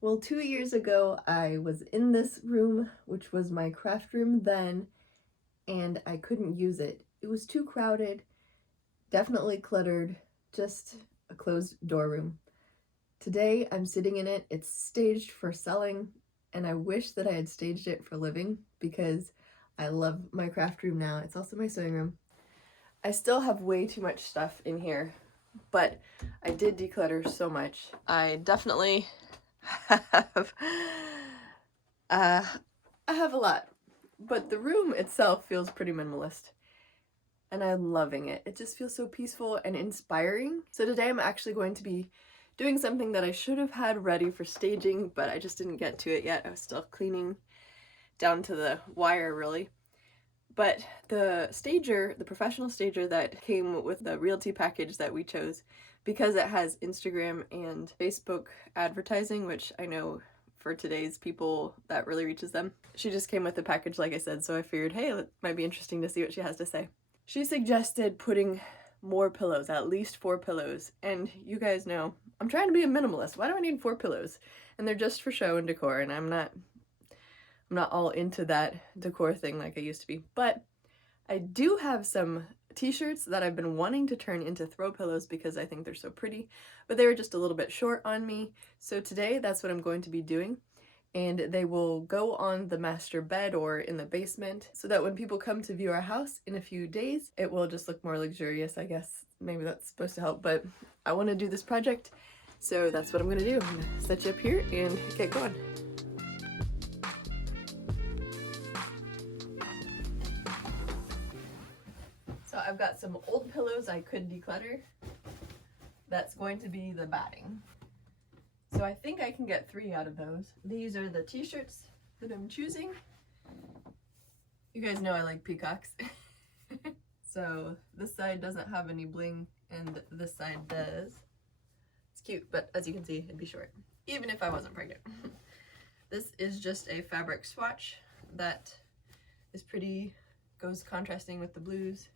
Well, 2 years ago, I was in this room, which was my craft room then, and I couldn't use it. It was too crowded, definitely cluttered, just a closed door room. Today, I'm sitting in it. It's staged for selling, and I wish that I had staged it for living because I love my craft room now. It's also my sewing room. I still have way too much stuff in here, but I did declutter so much. I definitely have I have a lot, but the room itself feels pretty minimalist and I'm loving it. It just feels so peaceful and inspiring. So today I'm actually going to be doing something that I should have had ready for staging, but I just didn't get to it yet. I was still cleaning down to the wire really. But the stager, the professional stager that came with the realty package that we chose, because it has Instagram and Facebook advertising, which I know for today's people that really reaches them. She just came with the package, like I said, so I figured, hey, it might be interesting to see what she has to say. She suggested putting more pillows, at least 4 pillows, and you guys know, I'm trying to be a minimalist. Why do I need 4 pillows? And they're just for show and decor, and I'm not all into that decor thing like I used to be, but I do have some t-shirts that I've been wanting to turn into throw pillows because I think they're so pretty, but they were just a little bit short on me. So today that's what I'm going to be doing, and they will go on the master bed or in the basement so that when people come to view our house in a few days, it will just look more luxurious, I guess. Maybe that's supposed to help, but I want to do this project, so that's what I'm going to do. I'm going to set you up here and get going. So I've got some old pillows I could declutter. That's going to be the batting. So I think I can get 3 out of those. These are the t-shirts that I'm choosing. You guys know I like peacocks. So this side doesn't have any bling and this side does. It's cute, but as you can see, it'd be short, even if I wasn't pregnant. This is just a fabric swatch that is pretty, goes contrasting with the blues.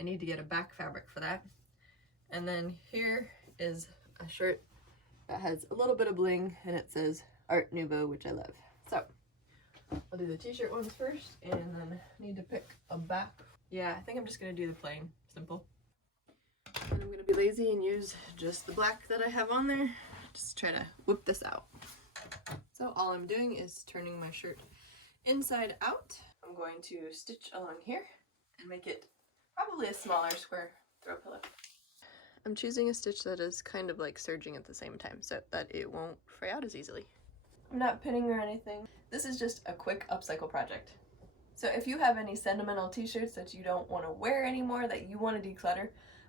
I need to get a back fabric for that. And then here is a shirt that has a little bit of bling and it says Art Nouveau, which I love. So I'll do the t-shirt ones first and then need to pick a back. Yeah, I think I'm just gonna do the plain, simple. And I'm gonna be lazy and use just the black that I have on there. Just try to whip this out. So all I'm doing is turning my shirt inside out. I'm going to stitch along here and make it probably a smaller square throw pillow. I'm choosing a stitch that is kind of like serging at the same time so that it won't fray out as easily. I'm not pinning or anything. This is just a quick upcycle project. So if you have any sentimental t-shirts that you don't want to wear anymore, that you want to declutter,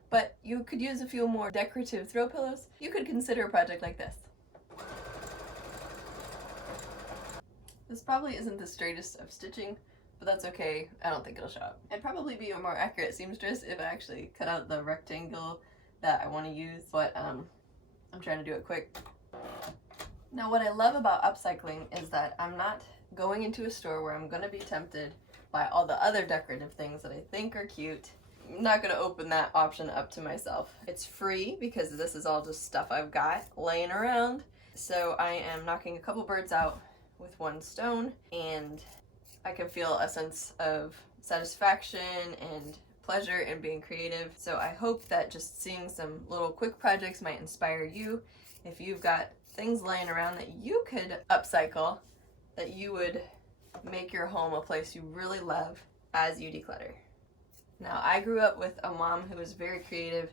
but you could use a few more decorative throw pillows, you could consider a project like this. This probably isn't the straightest of stitching, but that's okay. I don't think it'll show up. I'd probably be a more accurate seamstress if I actually cut out the rectangle that I want to use, but I'm trying to do it quick. Now what I love about upcycling is that I'm not going into a store where I'm going to be tempted by all the other decorative things that I think are cute. I'm not going to open that option up to myself. It's free because this is all just stuff I've got laying around. So I am knocking a couple birds out with one stone, and I can feel a sense of satisfaction and pleasure in being creative. So I hope that just seeing some little quick projects might inspire you. If you've got things laying around that you could upcycle, that you would make your home a place you really love as you declutter. Now, I grew up with a mom who was very creative,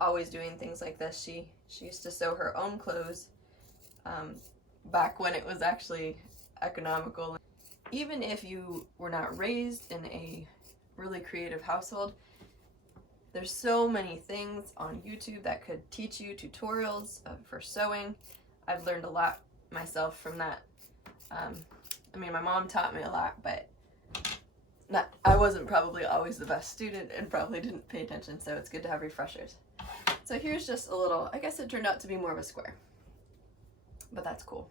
always doing things like this. She used to sew her own clothes back when it was actually economical. Even if you were not raised in a really creative household, there's so many things on YouTube that could teach you tutorials for sewing. I've learned a lot myself from that. I mean, my mom taught me a lot, but I wasn't probably always the best student and probably didn't pay attention, so it's good to have refreshers. So here's just a little, I guess it turned out to be more of a square, but that's cool.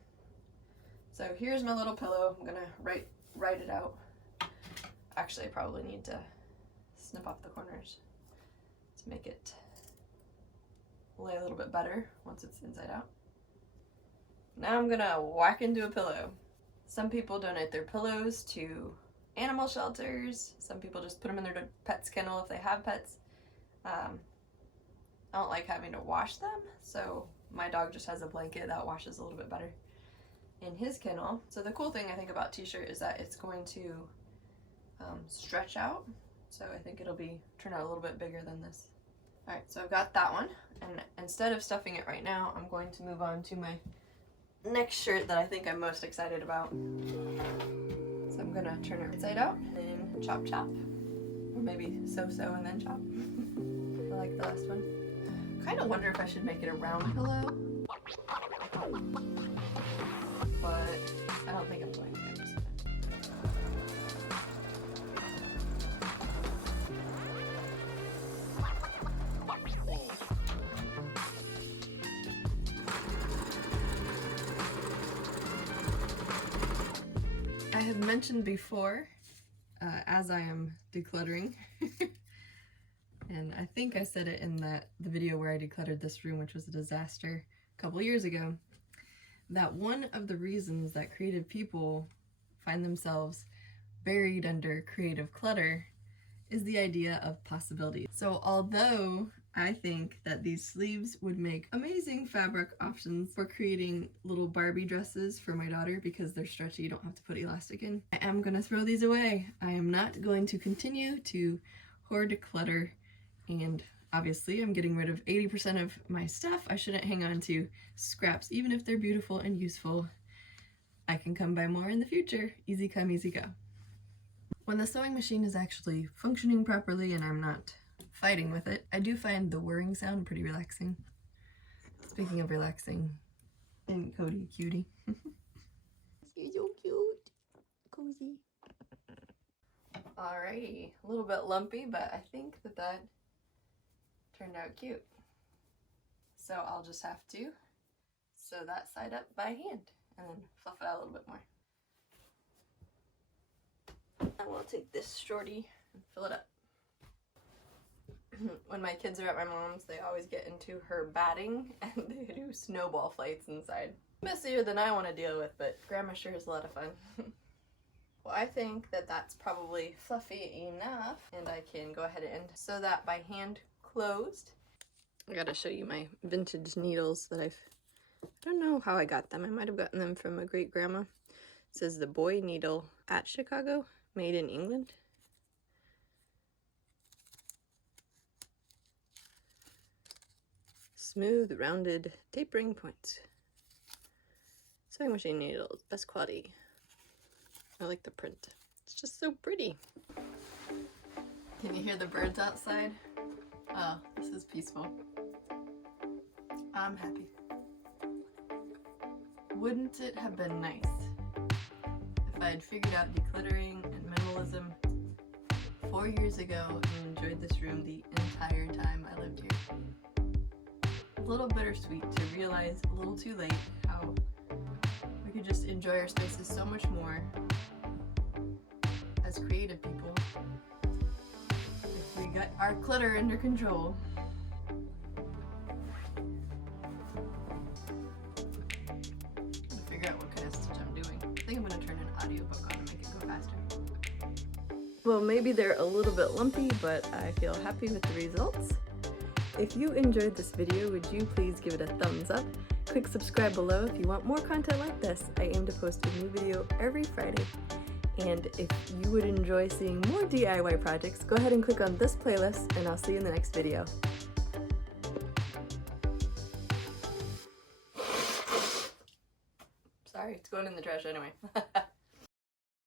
So here's my little pillow. I'm gonna write it out. Actually, I probably need to snip off the corners to make it lay a little bit better once it's inside out. now I'm gonna whack into a pillow. Some people donate their pillows to animal shelters. Some people just put them in their pet's kennel if they have pets. I don't like having to wash them, so my dog just has a blanket that washes a little bit better in his kennel. So the cool thing I think about t-shirt is that it's going to stretch out. So I think it'll turn out a little bit bigger than this. All right, so I've got that one. And instead of stuffing it right now, I'm going to move on to my next shirt that I think I'm most excited about. So I'm gonna turn it right side out and then chop chop. Or maybe so-so and then chop. I like the last one. Kind of wonder if I should make it a round pillow. But I don't think I'm going to. I have mentioned before, as I am decluttering, and I think I said it in the video where I decluttered this room, which was a disaster a couple years ago, that one of the reasons that creative people find themselves buried under creative clutter is the idea of possibility. So although I think that these sleeves would make amazing fabric options for creating little Barbie dresses for my daughter because they're stretchy, you don't have to put elastic in, I am gonna throw these away. I am not going to continue to hoard clutter, and obviously I'm getting rid of 80% of my stuff. I shouldn't hang on to scraps, even if they're beautiful and useful. I can come by more in the future. Easy come, easy go. When the sewing machine is actually functioning properly and I'm not fighting with it, I do find the whirring sound pretty relaxing. Speaking of relaxing, and Cody cutie. You're so cute. Cozy. Alrighty, a little bit lumpy, but I think that turned out cute. So I'll just have to sew that side up by hand and then fluff it out a little bit more. I will take this shorty and fill it up. When my kids are at my mom's, they always get into her batting and they do snowball fights inside. Messier than I want to deal with, but Grandma sure is a lot of fun. Well, I think that that's probably fluffy enough, and I can go ahead and sew that by hand closed. I gotta show you my vintage needles that I don't know how I got them. I might have gotten them from a great grandma. It says the boy needle at Chicago, made in England. Smooth, rounded, tapering points. Sewing machine needles, best quality. I like the print. It's just so pretty. Can you hear the birds outside? Oh, this is peaceful. I'm happy. Wouldn't it have been nice if I had figured out decluttering and minimalism 4 years ago and enjoyed this room the entire time I lived here? A little bittersweet to realize a little too late how we could just enjoy our spaces so much more as creative people if we got our clutter under control. Figure out what kind of stitch I'm doing. I think I'm going to turn an audiobook on to make it go faster. Well, maybe they're a little bit lumpy, but I feel happy with the results. If you enjoyed this video, would you please give it a thumbs up? Click subscribe below if you want more content like this. I aim to post a new video every Friday. And if you would enjoy seeing more DIY projects, go ahead and click on this playlist, and I'll see you in the next video. Sorry, it's going in the trash anyway.